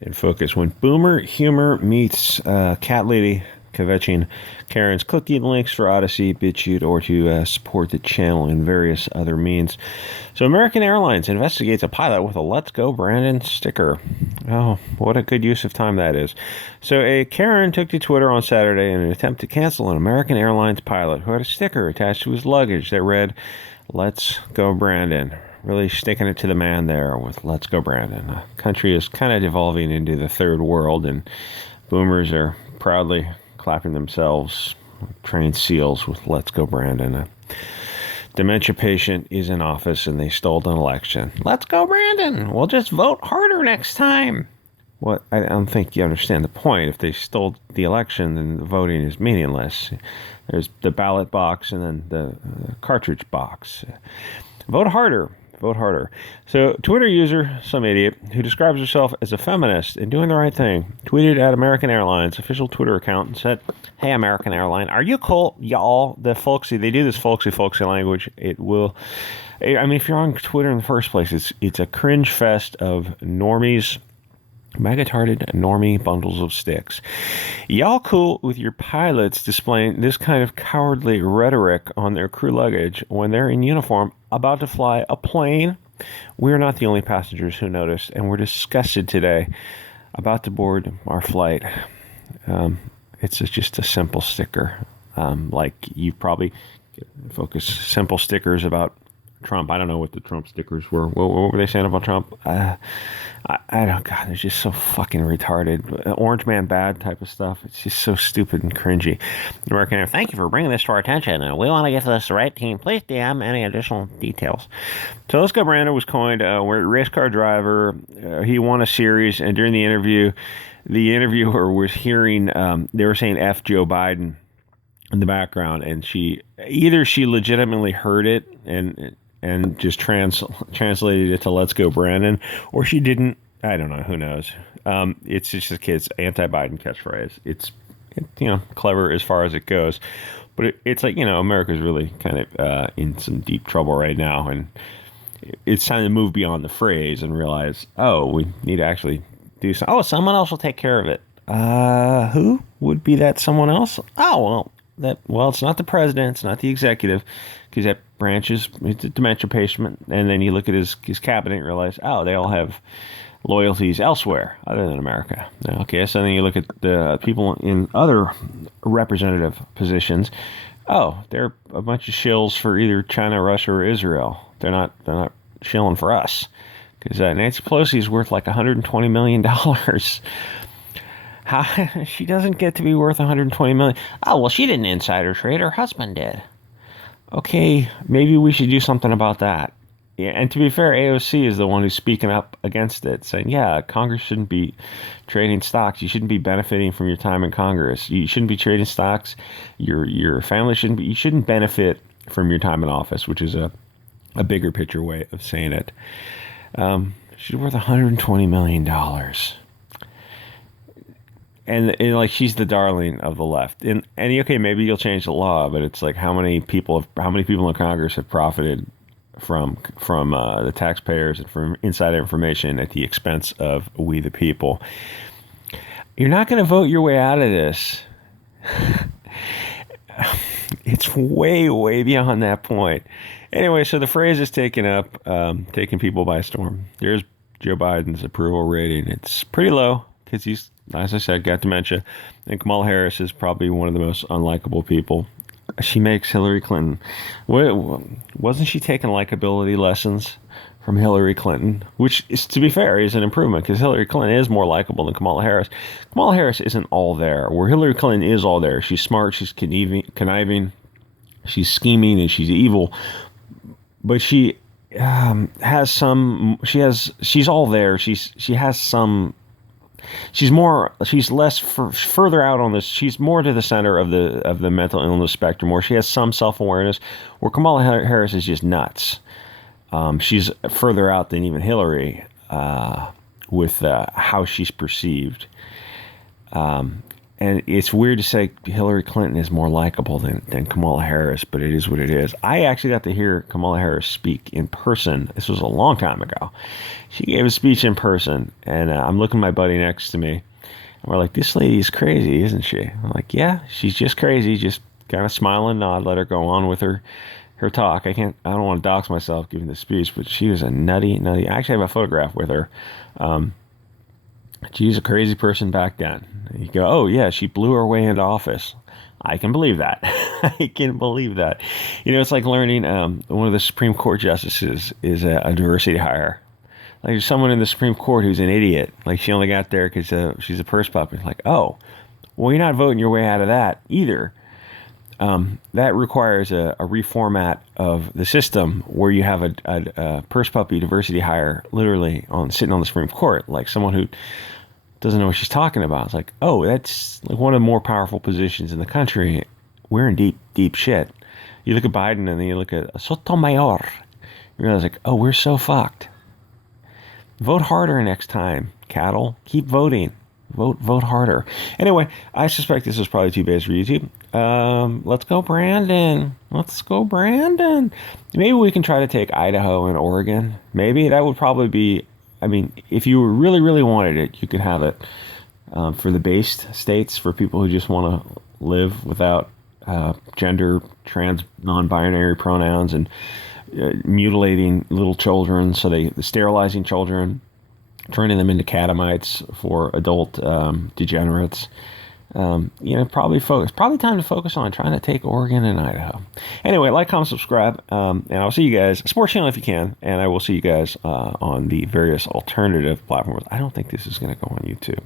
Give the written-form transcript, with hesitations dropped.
in focus. When Boomer Humor meets Cat Lady kvetching Karen's clicking links for Odysee, Bit Chute, or to support the channel in various other means. So American Airlines investigates a pilot with a Let's Go Brandon sticker. Oh, what a good use of time that is. So a Karen took to Twitter on Saturday in an attempt to cancel an American Airlines pilot who had a sticker attached to his luggage that read, "Let's Go Brandon." Really sticking it to the man there with "Let's Go Brandon." The country is kind of devolving into the third world, and boomers are proudly clapping themselves, trained seals, with "Let's Go Brandon." A dementia patient is in office and they stole an election. "Let's go, Brandon. We'll just vote harder next time." What? I don't think you understand the point. If they stole the election, then the voting is meaningless. There's the ballot box and then the cartridge box. Vote harder. Vote harder. So, Twitter user, some idiot, who describes herself as a feminist and doing the right thing, tweeted at American Airlines' official Twitter account and said, "Hey, American Airline, are you cool? Y'all, the folksy, they do this folksy language. It will, I mean, if you're on Twitter in the first place, it's a cringe fest of normies, maggot-hearted normie bundles of sticks. Y'all cool with your pilots displaying this kind of cowardly rhetoric on their crew luggage when they're in uniform about to fly a plane? We're not the only passengers who noticed, and we're disgusted today about to board our flight." It's just a simple sticker. Like you probably focus simple stickers about Trump. I don't know what the Trump stickers were. What were they saying about Trump? I don't. God, they're just so fucking retarded. Orange man bad type of stuff. It's just so stupid and cringy. American Air, thank you for bringing this to our attention. We want to get to this the right team. Please DM any additional details. So Let's Go Brandon was coined. We're a race car driver. He won a series, and during the interview, the interviewer was hearing. They were saying "F Joe Biden" in the background, and she legitimately heard it and just translated it to "Let's Go Brandon," or she didn't. I don't know. Who knows? It's just a kid's anti-Biden catchphrase. It's clever as far as it goes, but it's like America's really kind of in some deep trouble right now, and it's time to move beyond the phrase and realize, oh, we need to actually do something. Oh, someone else will take care of it. Who would be that someone else? Oh, well, it's not the president, it's not the executive, because that branch is a dementia patient, and then you look at his cabinet and realize, oh, they all have loyalties elsewhere other than America. Okay, so then you look at the people in other representative positions. Oh, they're a bunch of shills for either China, Russia, or Israel. They're not shilling for us, because Nancy Pelosi is worth like $120 million. She doesn't get to be worth $120 million. Oh, well, she didn't insider trade. Her husband did. Okay, maybe we should do something about that. Yeah, and to be fair, AOC is the one who's speaking up against it, saying, yeah, Congress shouldn't be trading stocks. You shouldn't be benefiting from your time in Congress. You shouldn't be trading stocks. Your family shouldn't be. You shouldn't benefit from your time in office, which is a bigger picture way of saying it. She's worth $120 million. And like she's the darling of the left, and okay, maybe you'll change the law, but it's like how many people in Congress have profited from the taxpayers and from inside information at the expense of we the people. You're not going to vote your way out of this. It's way beyond that point. Anyway, so the phrase is taking people by storm. Here's Joe Biden's approval rating. It's pretty low because he's, as I said, got dementia. And Kamala Harris is probably one of the most unlikable people. She makes Hillary Clinton. Wasn't she taking likability lessons from Hillary Clinton? Which, is, to be fair, is an improvement because Hillary Clinton is more likable than Kamala Harris. Kamala Harris isn't all there, where Hillary Clinton is all there. She's smart, she's conniving, she's scheming, and she's evil. But she has some. She's all there. She has some. She's less further out on this. She's more to the center of the mental illness spectrum, where she has some self-awareness, where Kamala Harris is just nuts. She's further out than even Hillary with how she's perceived. And And it's weird to say Hillary Clinton is more likable than Kamala Harris, but it is what it is. I actually got to hear Kamala Harris speak in person. This was a long time ago. She gave a speech in person, and I'm looking at my buddy next to me. And we're like, this lady is crazy, isn't she? I'm like, yeah, she's just crazy. Just kind of smile and nod, let her go on with her talk. I don't want to dox myself giving the speech, but she was a nutty. I actually have a photograph with her. She's a crazy person back then. You go, oh yeah, she blew her way into office. I can believe that. I can believe that. You know, it's like learning one of the Supreme Court justices is a diversity hire. Like there's someone in the Supreme Court who's an idiot. Like she only got there because she's a purse puppy. Like, oh, well, you're not voting your way out of that either. That requires a reformat of the system where you have a purse puppy diversity hire literally sitting on the Supreme Court, like someone who doesn't know what she's talking about. It's like, oh, that's like one of the more powerful positions in the country. We're in deep shit. You look at Biden and then you look at Sotomayor. You realize like, oh, we're so fucked. Vote harder next time, cattle. Keep voting. Vote harder. Anyway, I suspect this is probably too bad for YouTube. Let's go, Brandon. Maybe we can try to take Idaho and Oregon. Maybe that would probably be. I mean, if you really, really wanted it, you could have it for the based states for people who just want to live without gender, trans, non-binary pronouns and mutilating little children. So they sterilizing children, turning them into catamites for adult degenerates. Probably time to focus on trying to take Oregon and Idaho. Anyway, like, comment, subscribe, and I'll see you guys, sports channel if you can, and I will see you guys on the various alternative platforms. I don't think this is going to go on YouTube.